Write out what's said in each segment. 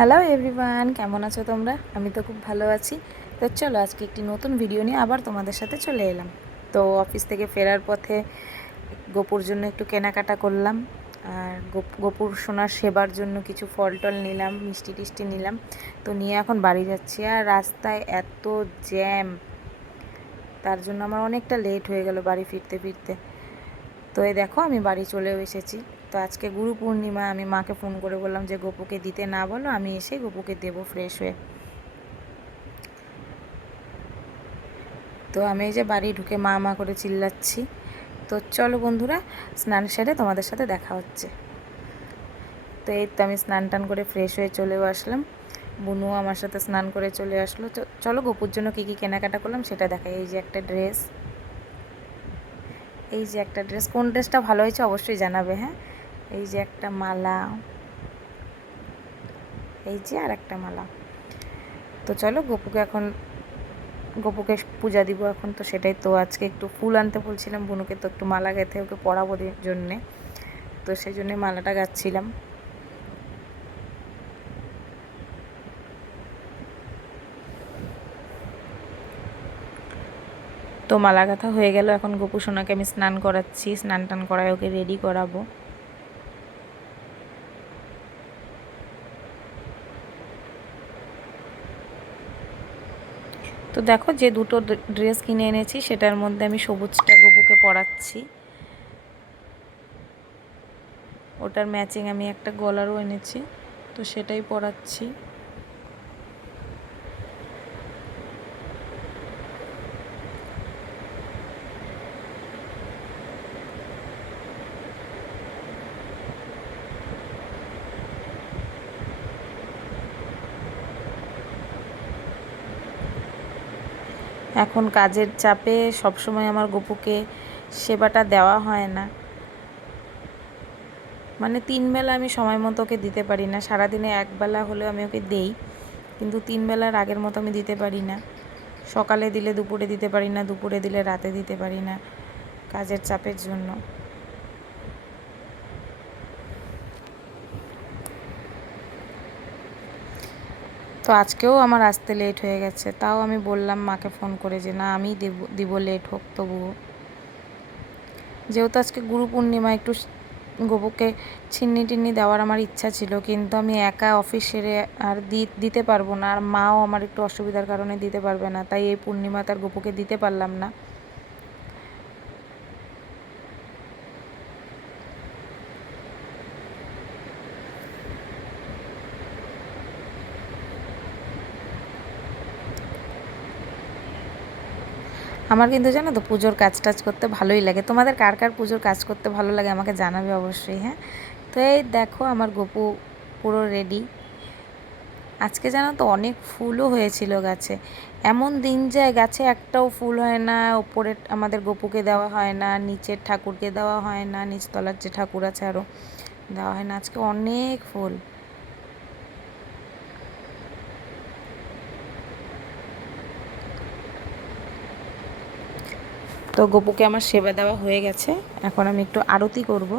Hello everyone, কেমন আছো তোমরা? আমি তো খুব ভালো আছি। তো চলো আজকে একটি নতুন ভিডিও নিয়ে আবার তোমাদের সাথে চলে এলাম। তো অফিস থেকে ফেরার পথে গোপুর জন্য একটু কেনাকাটা করলাম, আর গোপুর সোনার সেবার জন্য কিছু ফল টল নিলাম, মিষ্টি টিষ্টি নিলাম। তো নিয়ে এখন বাড়ি যাচ্ছি, আর রাস্তায় এত জ্যাম, তার জন্য আমার অনেকটা লেট হয়ে গেল বাড়ি ফিরতে ফিরতে। তো এই দেখো আমি বাড়ি চলেও এসেছি। তো আজকে গুরু পূর্ণিমা, আমি মাকে ফোন করে বললাম যে গোপুকে দিতে না বলো, আমি এসে গোপুকে দেবো ফ্রেশ হয়ে। তো আমি এই যে বাড়ি ঢুকে মা মা করে চিল্লাচ্ছি। তো চলো বন্ধুরা, স্নান সেরে তোমাদের সাথে দেখা হচ্ছে। তো এই তো আমি স্নান টান করে ফ্রেশ হয়ে চলেও আসলাম। বুনুও আমার সাথে স্নান করে চলে আসলো। চলো গোপুর জন্য কী কী কেনাকাটা করলাম সেটা দেখাই। এই যে একটা ড্রেস, এই যে একটা ড্রেস, কোন ড্রেসটা ভালো হয়েছে অবশ্যই জানাবে, হ্যাঁ। এই যে একটা মালা, এই যে আর একটা মালা। তো চলো গোপুকে পূজা দিব এখন, তো সেটাই। তো আজকে একটু ফুল আনতে বলছিলাম বুনুকে, তো একটু মালা গেঁথে ওকে পরাবো জন্যে, তো সেই জন্যে মালাটা গাচ্ছিলাম। তো মালা গাঁথা হয়ে গেল, এখন গোপু সোনাকে আমি স্নান করাচ্ছি, স্নান টান করায় ওকে রেডি করাবো। তো দেখো যে দুটো ড্রেস কিনে এনেছি সেটার মধ্যে আমি সবুজটা গোপুকে পরাচ্ছি, ওটার ম্যাচিং আমি একটা গলারও এনেছি, তো সেটাই পরাচ্ছি। এখন কাজের চাপে সবসময় আমার গোপুকে সেবাটা দেওয়া হয় না, মানে 3 বেলা আমি সময় মতো ওকে দিতে পারি না। সারাদিনে 1 বেলা হলেও আমি ওকে দেই, কিন্তু 3 বেলার আগের মতো আমি দিতে পারি না। সকালে দিলে দুপুরে দিতে পারি না, দুপুরে দিলে রাতে দিতে পারি না, কাজের চাপের জন্য। তো আজকেও আমার আসতে লেট হয়ে গেছে, তাও আমি বললাম মাকে ফোন করে যে না আমি দিব, লেট হোক তবুও। যেহেতু আজকে গুরু পূর্ণিমা, একটু গোপুকে ছিন্নি টিন্নি দেওয়ার আমার ইচ্ছা ছিল, কিন্তু আমি একা অফিস সেরে আর দিতে পারবো না, আর মাও আমার একটু অসুবিধার কারণে দিতে পারবে না, তাই এই পূর্ণিমাতে আর গোপুকে দিতে পারলাম না। আমার কিন্তু জানো তো পুজোর কাজ টাজ করতে ভালোই লাগে। তোমাদের কার কার পুজোর কাজ করতে ভালো লাগে আমাকে জানাবে অবশ্যই, হ্যাঁ। তো এই দেখো আমার গোপু পুরো রেডি। আজকে জানো তো অনেক ফুলও হয়েছিল গাছে। এমন দিন যায় গাছে একটাও ফুল হয় না, ওপরে আমাদের গোপুকে দেওয়া হয় না, নিচের ঠাকুরকে দেওয়া হয় না, নিচতলার যে ঠাকুর আছে আরও দেওয়া হয় না। আজকে অনেক ফুল। তো গোপুকে আমার সেবা দেওয়া হয়ে গেছে, এখন আমি একটু আরতি করব।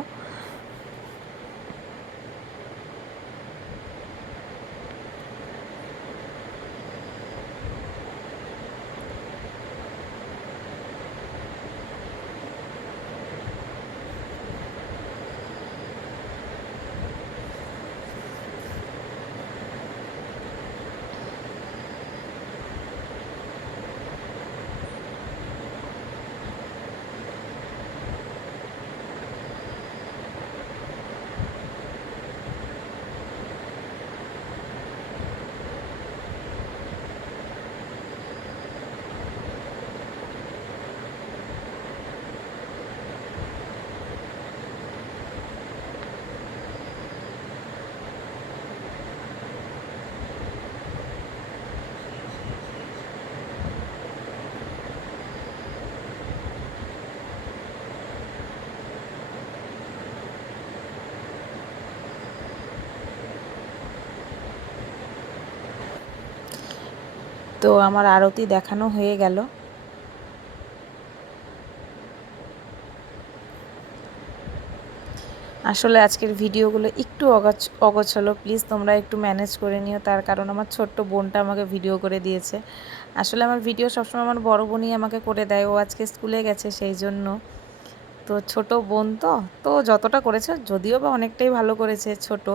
তো আমার আরতি দেখানো হয়ে গেল। আসলে আজকের ভিডিওগুলো একটু অগোছালো, প্লিজ তোমরা একটু ম্যানেজ করে নিও। তার কারণ আমার ছোট্ট বোনটা আমাকে ভিডিও করে দিয়েছে। আসলে আমার ভিডিও সবসময় আমার বড় বোনই আমাকে করে দেয়, ও আজকে স্কুলে গেছে সেই জন্য। তো ছোট বোন তো তো যতটা করেছে, যদিও বা অনেকটাই ভালো করেছে ছোট,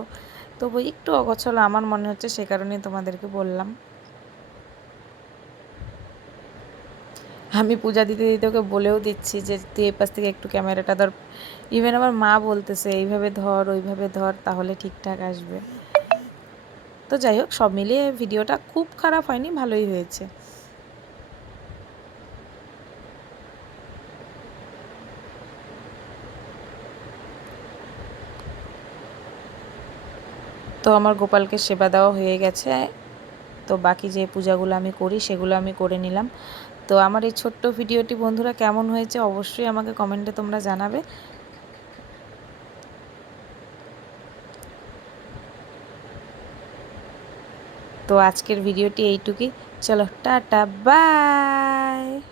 তবু একটু অগোছালো আমার মনে হচ্ছে, সে কারণেই তোমাদেরকে বললাম। আমি পূজা দিতে দিতে ওকে বলেও দিচ্ছি যে তুই এই পাশ থেকে একটু ক্যামেরাটা ধর। ইভেন আমার মা বলতেছে এইভাবে ধর ওইভাবে ধর, তাহলে ঠিকঠাক আসবে। তো যাই হোক, সব মিলিয়ে ভিডিওটা খুব খারাপ হয়নি, ভালোই হয়েছে। তো আমার গোপালকে সেবা দেওয়া হয়ে গেছে। তো বাকি যে পূজাগুলো আমি করি সেগুলো আমি করে নিলাম। তো আমার এই ছোট্ট ভিডিওটি বন্ধুরা কেমন হয়েছে অবশ্যই আমাকে কমেন্টে তোমরা জানাবে। তো আজকের ভিডিওটি এইটুকুই। চলো টাটা বাই।